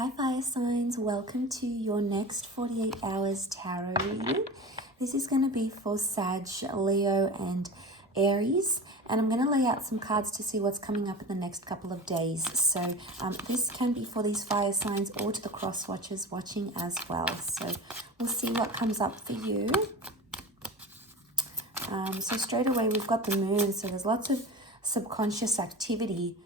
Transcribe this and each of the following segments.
Hi fire signs, welcome to your next 48 hours tarot reading. This is going to be for Sag, Leo and Aries, and I'm going to lay out some cards to see what's coming up in the next couple of days. So this can be for these fire signs or to the cross watchers watching as well. So we'll see what comes up for you. So straight away we've got the moon, so there's lots of subconscious activity.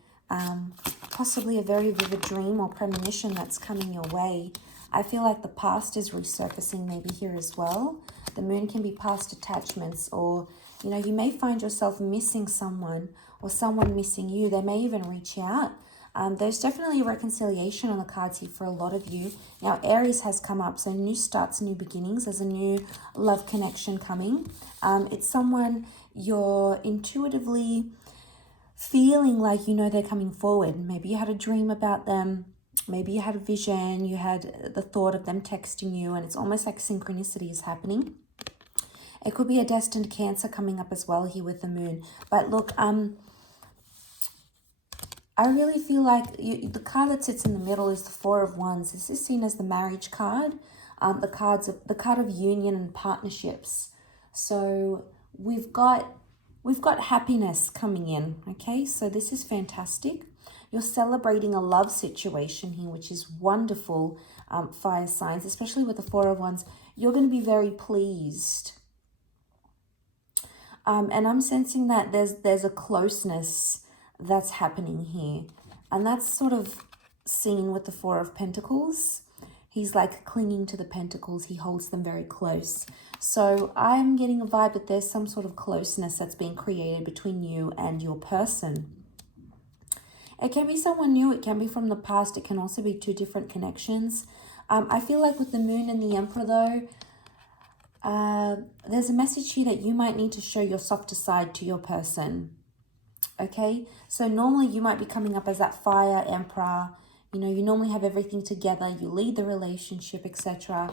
Possibly a very vivid dream or premonition that's coming your way. I feel like the past is resurfacing maybe here as well. The moon can be past attachments, or you may find yourself missing someone or someone missing you. They may even reach out. There's definitely a reconciliation on the cards here for a lot of you. Now Aries has come up, so new starts, new beginnings. There's a new love connection coming. It's someone you're intuitively feeling like they're coming forward. Maybe you had a dream about them, maybe you had a vision, you had the thought of them texting you, and it's almost like synchronicity is happening. It could be a destined Cancer coming up as well here with the moon. But look, I really feel like the card that sits in the middle is the Four of Wands. This is seen as the marriage card, the card of union and partnerships. So we've got happiness coming in, okay? So this is fantastic. You're celebrating a love situation here, which is wonderful, fire signs, especially with the Four of Wands. You're going to be very pleased. And I'm sensing that there's a closeness that's happening here. And that's sort of seen with the Four of Pentacles. He's like clinging to the pentacles. He holds them very close. So I'm getting a vibe that there's some sort of closeness that's being created between you and your person. It can be someone new. It can be from the past. It can also be two different connections. I feel like with the moon and the emperor though, there's a message here that you might need to show your softer side to your person. Okay, so normally you might be coming up as that fire emperor. You normally have everything together, you lead the relationship, etc.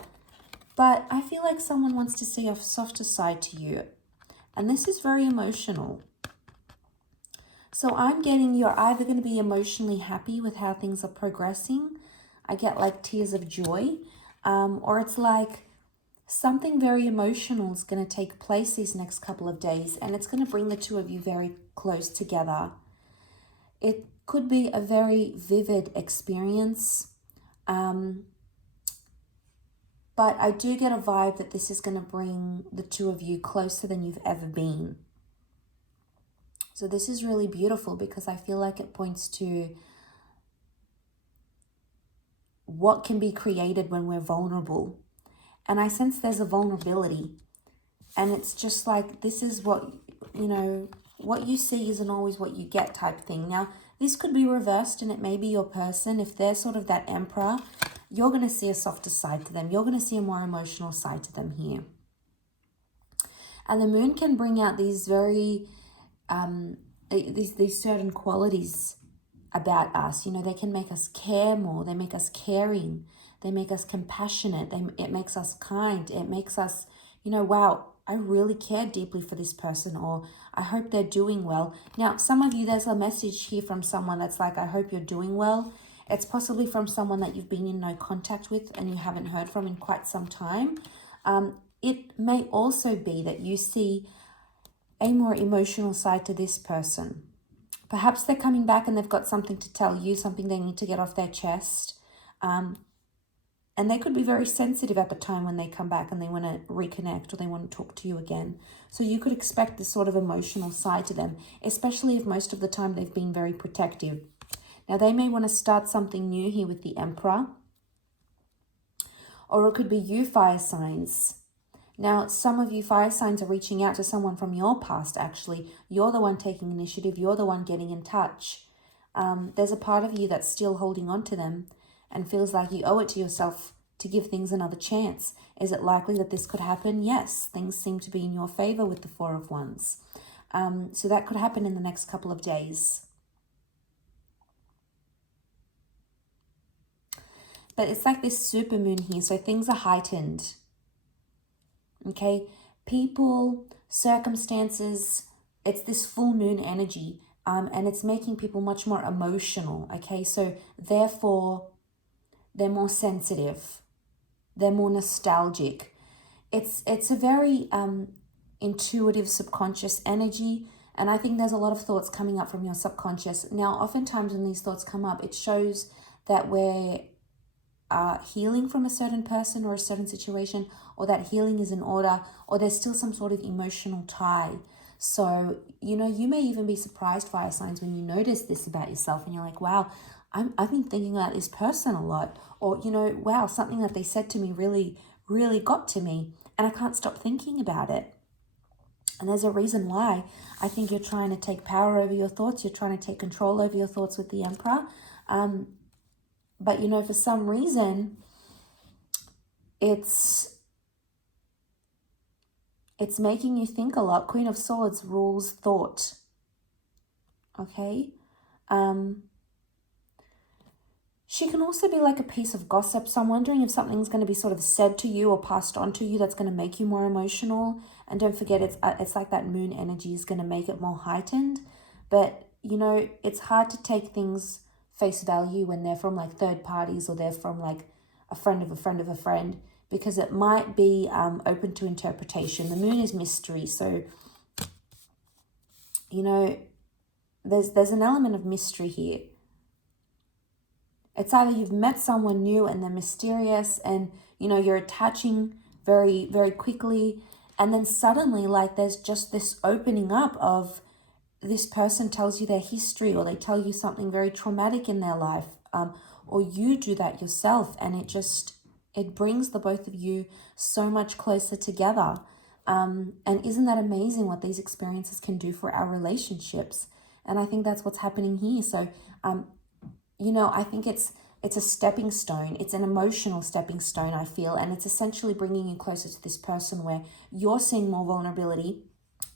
But I feel like someone wants to see a softer side to you. And this is very emotional. So I'm getting you're either going to be emotionally happy with how things are progressing. I get like tears of joy. Or it's like something very emotional is going to take place these next couple of days. And it's going to bring the two of you very close together. It could be a very vivid experience. But I do get a vibe that this is going to bring the two of you closer than you've ever been. So this is really beautiful because I feel like it points to what can be created when we're vulnerable. And I sense there's a vulnerability. And it's just like, this is what, what you see isn't always what you get type thing. Now, this could be reversed and it may be your person. If they're sort of that emperor, you're going to see a softer side to them. You're going to see a more emotional side to them here. And the moon can bring out these very, these certain qualities about us. They can make us care more. They make us caring. They make us compassionate. It makes us kind. It makes us, wow, I really care deeply for this person, or I hope they're doing well. Now, some of you, there's a message here from someone that's like, I hope you're doing well. It's possibly from someone that you've been in no contact with and you haven't heard from in quite some time. It may also be that you see a more emotional side to this person. Perhaps they're coming back and they've got something to tell you, something they need to get off their chest. And they could be very sensitive at the time when they come back and they want to reconnect or they want to talk to you again. So you could expect this sort of emotional side to them, especially if most of the time they've been very protective. Now, they may want to start something new here with the Emperor. Or it could be you, fire signs. Now, some of you fire signs are reaching out to someone from your past, actually. You're the one taking initiative. You're the one getting in touch. There's a part of you that's still holding on to them and feels like you owe it to yourself to give things another chance. Is it likely that this could happen? Yes, things seem to be in your favor with the Four of Wands. So that could happen in the next couple of days. But it's like this super moon here, so things are heightened. Okay, people, circumstances, it's this full moon energy, and it's making people much more emotional. Okay, so therefore They're more sensitive. They're more nostalgic. It's a very intuitive subconscious energy. And I think there's a lot of thoughts coming up from your subconscious. Now, oftentimes when these thoughts come up, it shows that we're healing from a certain person or a certain situation, or that healing is in order, or there's still some sort of emotional tie. So, you know, you may even be surprised, fire signs, when you notice this about yourself and you're like, wow, I've been thinking about this person a lot. Or, you know, wow, something that they said to me really, really got to me and I can't stop thinking about it. And there's a reason why. I think you're trying to take power over your thoughts. You're trying to take control over your thoughts with the Emperor. But, you know, for some reason, it's making you think a lot. Queen of Swords rules thought. Okay? She can also be like a piece of gossip. So I'm wondering if something's going to be sort of said to you or passed on to you that's going to make you more emotional. And don't forget, it's like that moon energy is going to make it more heightened. But, you know, it's hard to take things face value when they're from like third parties or they're from like a friend of a friend of a friend, because it might be open to interpretation. The moon is mystery. So, you know, there's an element of mystery here. It's either you've met someone new and they're mysterious and, you know, you're attaching very, very quickly. And then suddenly, like, there's just this opening up of this person tells you their history, or they tell you something very traumatic in their life, or you do that yourself. And it brings the both of you so much closer together. And isn't that amazing what these experiences can do for our relationships? And I think that's what's happening here. So, you know, I think it's a stepping stone. It's an emotional stepping stone, I feel. And it's essentially bringing you closer to this person where you're seeing more vulnerability,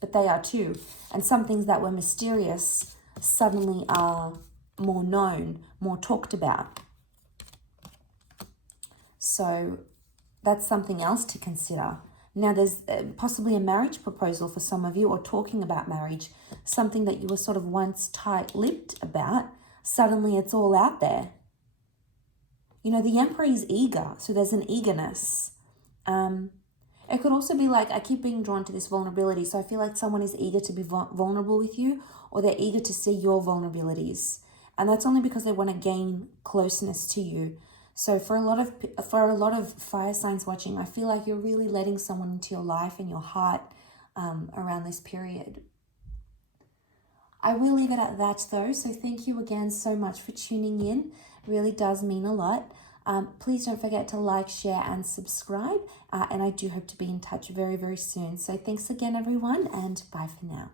but they are too. And some things that were mysterious suddenly are more known, more talked about. So that's something else to consider. Now, there's possibly a marriage proposal for some of you, or talking about marriage, something that you were sort of once tight-lipped about. Suddenly it's all out there. You know, the Emperor is eager, so there's an eagerness. It could also be like, I keep being drawn to this vulnerability, so I feel like someone is eager to be vulnerable with you, or they're eager to see your vulnerabilities. And that's only because they want to gain closeness to you. So for a lot of fire signs watching, I feel like you're really letting someone into your life and your heart around this period. I will leave it at that though. So thank you again so much for tuning in. It really does mean a lot. Please don't forget to like, share and subscribe. And I do hope to be in touch very, very soon. So thanks again, everyone, and bye for now.